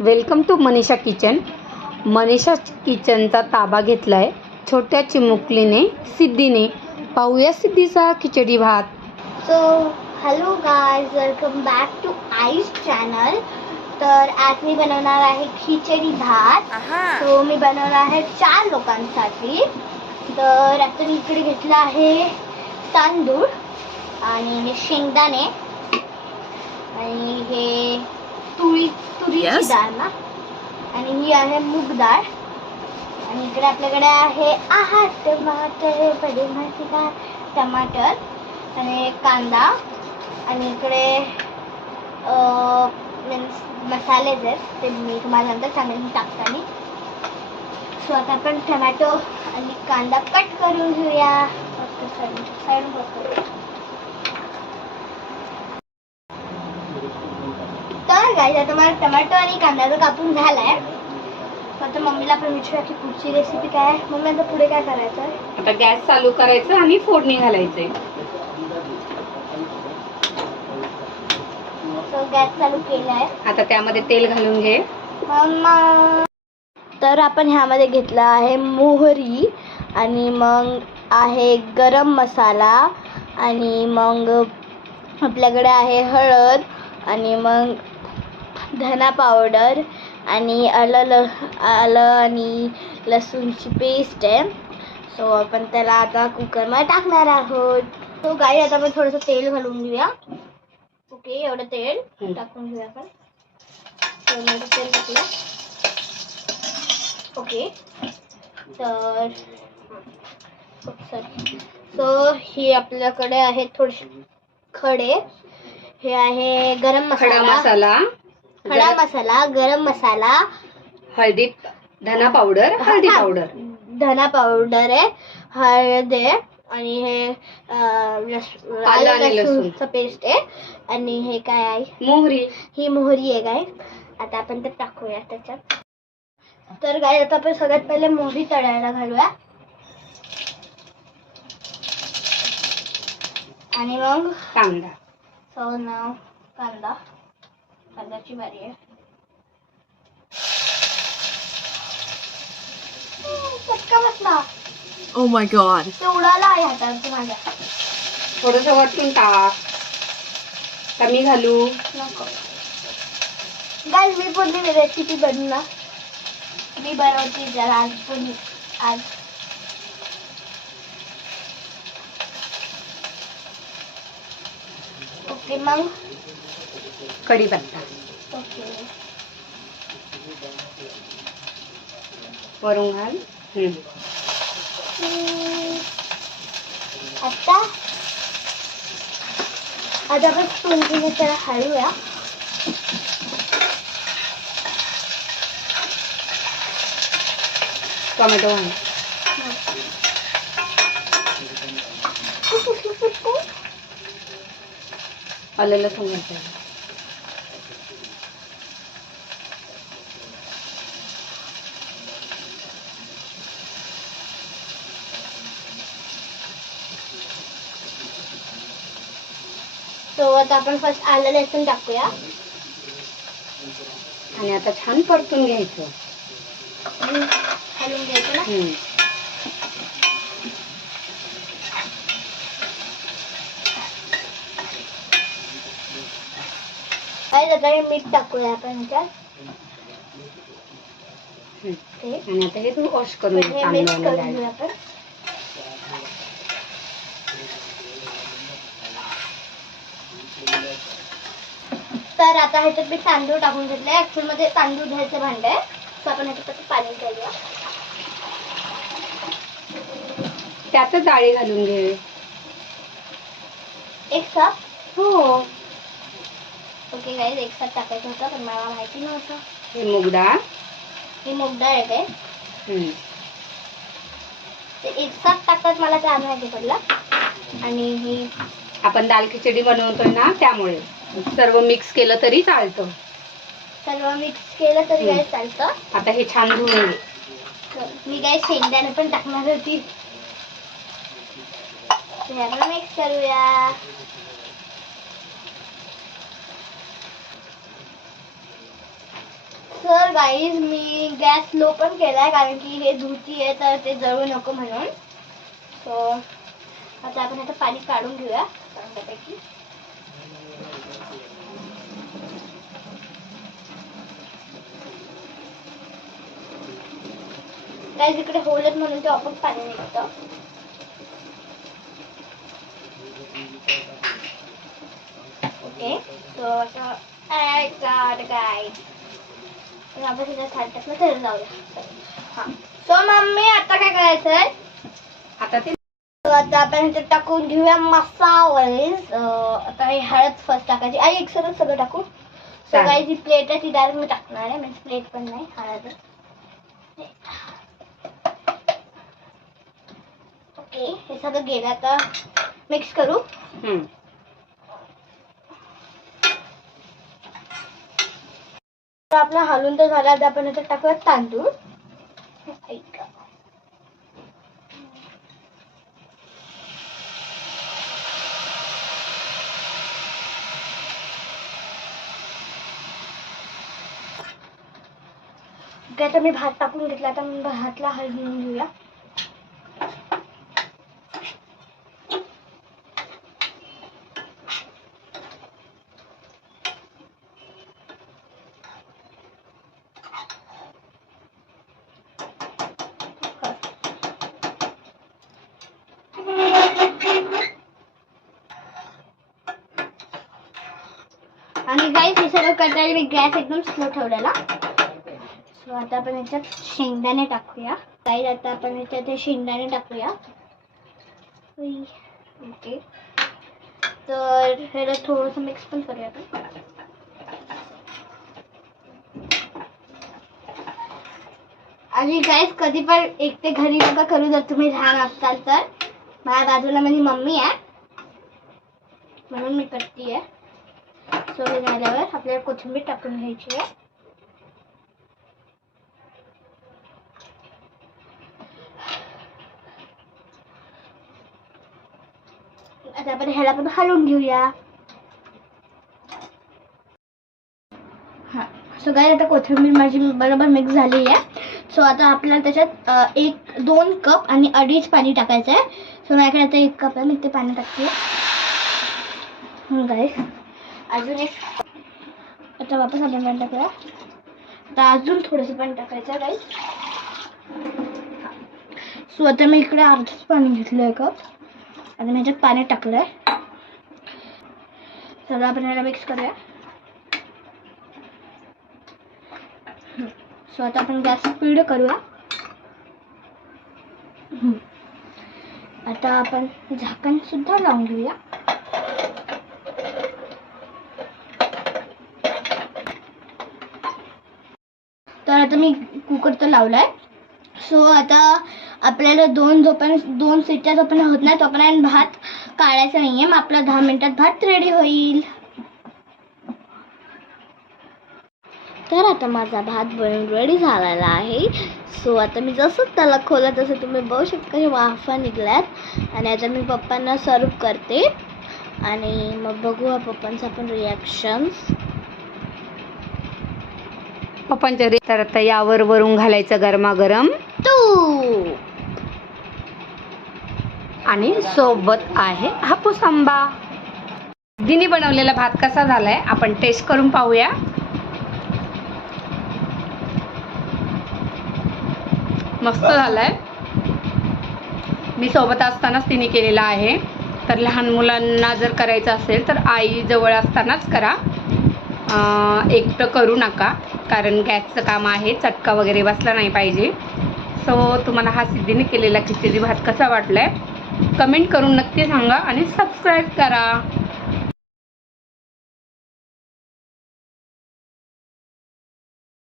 Welcome to Manisha kitchen Manisha किचनचा ताबा घेतला आहे छोट्या चिमुकलीने सिद्धीने. पाहूया सिद्धीचा खिचडी भात. So hello guys welcome back to eyes channel तर आज मी बनवणार आहे खिचडी भात. सो मी बनवणार आहे चार लोकांसाठी. तर आता मी इकडे घेतला आहे तांदूळ आणि हे शेंगदाणे. आणि हे तुरी तुरीची Yes. डाळ ना? आणि ही आहे मूग डाळ. आणि इकडे आपल्याकडे आहे आहा टमाटर बडे का टमाटर आणि कांदा आणि इकडे मीन्स मसाले जे आहेत ते मी तुम्हाला नंतर सांगेन टाकताना सो आता आपण टमॅटो आणि कांदा कट करून घेऊया. साईड बघतो. तर गाईज आता मला टमॅटो आणि कांदा जो कापून झालाय. मग आता मम्मीला पण विचारूया की पुढची रेसिपी काय आहे. मम्मी आता पुढे काय करायचं आहे आता गॅस चालू करायचं आणि फोडणी घालायचे गॅस चालू केलाय. आता त्यामध्ये तेल घालून घे. तर आपण ह्यामध्ये घेतला आहे मोहरी आणि मग आहे गरम मसाला आणि मग आपल्याकडे आहे हळद आणि मग धना पावडर आणि आलं ल आलं आणि लसूणची पेस्ट आहे. सो आपण त्याला आता कुकरमध्ये टाकणार आहोत. सो गाई आता आपण थोडंसं तेल घालून घेऊया. ओके एवढं तेल. टाकून घेऊया आपण. तेल टाकलं ओके तर सॉरी सो ही आपल्याकडे आहे थोडेसे खडे. हे आहे गरम मसाला. मसाला. खडा मसाला गरम मसाला. हळदी धना पावडर हळदी हा, पावडर. धना पावडर आहे हळद आहे आणि हे अं, लस- आलं आलं आणि लसूण. लसूणचं पेस्ट आहे. आणि हे काय आहे? मोहरी. ही मोहरी आहे गाय आता आपण ते टाकूया त्याच्यात. तर गाय आता आपण सगळ्यात पहिले मोहरी तळायला घालूया. आणि मग कांदा. सवन कांदा. कांद्याची बारी आहे हम्म, चटका बसला Oh my god. ते उडाला आहे हातात माझ्या थोडस वरतून टाक कमी घालू नको गाय मी पण रेसिपी बनवणार मी बनवते जरा आज पण आज ओके मग कढीपत्ता ओके वरून घाल हम्म. हम्म. आता आता आपण स्पूनने त्याला हळूया टोमॅटो घाल आलं लसूण तो आता आपण फर्स्ट आलं लसूण टाकूया आणि आता छान परतून घ्यायचं. हलवून घ्यायचं ना हम्म. काय आता हे मीठ टाकूया आपण ह्याच्यात हम्म. आणि आता हे तू वॉश करून घे हे मिक्स तांदूळ आणि करून डाळ. घेऊया आपण तर आता ह्याच्यात मी तांदूळ टाकून घेतले ऍक्च्युअलमध्ये तांदूळ घ्यायचं भांड आहे. तर आपण ह्याच्यात पाणी घालूया त्यातच डाळी घालून घे. एक साप हो. ओके गाईज एक साथ टाकायचं होतं पण मला माहिती नव्हतं. हे मूग डाळ ही मूग डाळ आहे काय हम्म. ते एक साथ टाकतात मला त्या माहिती पडला. आणि ही आपण दाल खिचडी बनवतोय ना त्यामुळे. सर्व मिक्स केलं तरी चालतं. सर्व मिक्स केलं तरी. काय चालतं? आता हे छान धुवून घे मी काय शेंगदाणे पण टाकणार होती. मिक्स करूया. तर गाईज मी गॅस लो पण केलाय कारण की हे धुती आहे तर ते जळू नको म्हणून. सो आता आपण आता पाणी काढून घेऊया. चांगल्यापैकी काय तिकडे होलच म्हणून ते आपण पाणी निघतं ओके सो आता काय तर आपण तिला खाली टाकलं तर जाऊया हा सो मम्मी आता काय करायचं आहे आता ते आता आपण ह्याच्यात टाकून घेऊया मसाले आता हे हळद फर्स्ट टाकायची. आई एक सरच सगळं टाकू. सो चालेल. काही जी प्लेट आहे ती डायरेक्ट मी टाकणार आहे म्हणजे प्लेट पण नाही हळद. ओके हे सगळं गेलं आता. मिक्स करू. तर आपलं हलून तर झालं आता आपण याच्यात टाकूया तांदूळ. ते आता मी भात टाकून घेतला. आता मी भातला हलवून घेऊया. आणि गाईस हे सर्व करताना मी गॅस एकदम स्लो ठेवलेला. सो आता आपण याच्यात शेंगदाणे टाकूया. गाईस आता याच्यात हे शेंगदाणे टाकूया. ओके. तर ह्याला थोडंसं मिक्स पण करूया आपण. आणि गाईस ते घरी नका करू जर तुम्ही लहान असाल तर. माझ्या बाजूला माझी मम्मी आहे. म्हणून मी करते सो हे झाल्यावर कोथिंबीर टाकून घ्यायची आहे. ह्याला पण हलवून घेऊया. हा. सो काय आता कोथिंबीर माझी बरोबर मिक्स झाली आहे. सो आता आपल्याला त्याच्यात एक दोन कप आणि अडीच पाणी टाकायचं आहे. सो माझ्याकडे आता एक कप आहे मी ते पाणी टाकते. हो गाय अजून एक आता वापस आपण पाणी टाकूया. आता अजून थोडंसं पाणी टाकायचं आहे गाईस सो आता मी इकडे अर्धच पाणी घेतलं आहे कप आता मी ह्याच्यात पाणी टाकलं आहे सगळं आपण ह्याला मिक्स करूया. सो आता आपण गॅस स्पीड करूया. आता आपण झाकण सुद्धा लावून घेऊया. तर आता मी कुकर तर लावलाय. सो आता आपल्याला दोन झोपण दोन सिट्या झोपण होत नाही तोपर्यंत भात काढायचा नाहीये. मग आपला दहा मिनिटात भात रेडी होईल. तर आता माझा भात बनवून रेडी झालेला आहे. सो आता मी जसं त्याला खोला तसं तुम्ही बघू शकता हे वाफा निघल्यात. आणि आता मी पप्पांना सर्व करते. आणि मग बघूया पप्पांचं पण रिॲक्शन्स पप्पांच्या तर आता यावर वरून घालायचं गरमागरम. तू! आणि सोबत आहे हापूस आंबा. दिनी बनवलेला भात कसा झालाय? आपण टेस्ट करून पाहूया. मस्त झालाय. मी सोबत असतानाच तिने केलेला आहे. तर लहान मुलांना जर करायचं असेल तर आई जवळ असतानाच करा. एकटं करू नका कारण गॅसचं काम आहे चटका वगैरे बसला नाही पाहिजे. सो तुम्हाला हा सिद्धीने केलेला खिचडी भात कसा वाटलाय? कमेंट करून नक्की सांगा आणि सबस्क्राईब करा.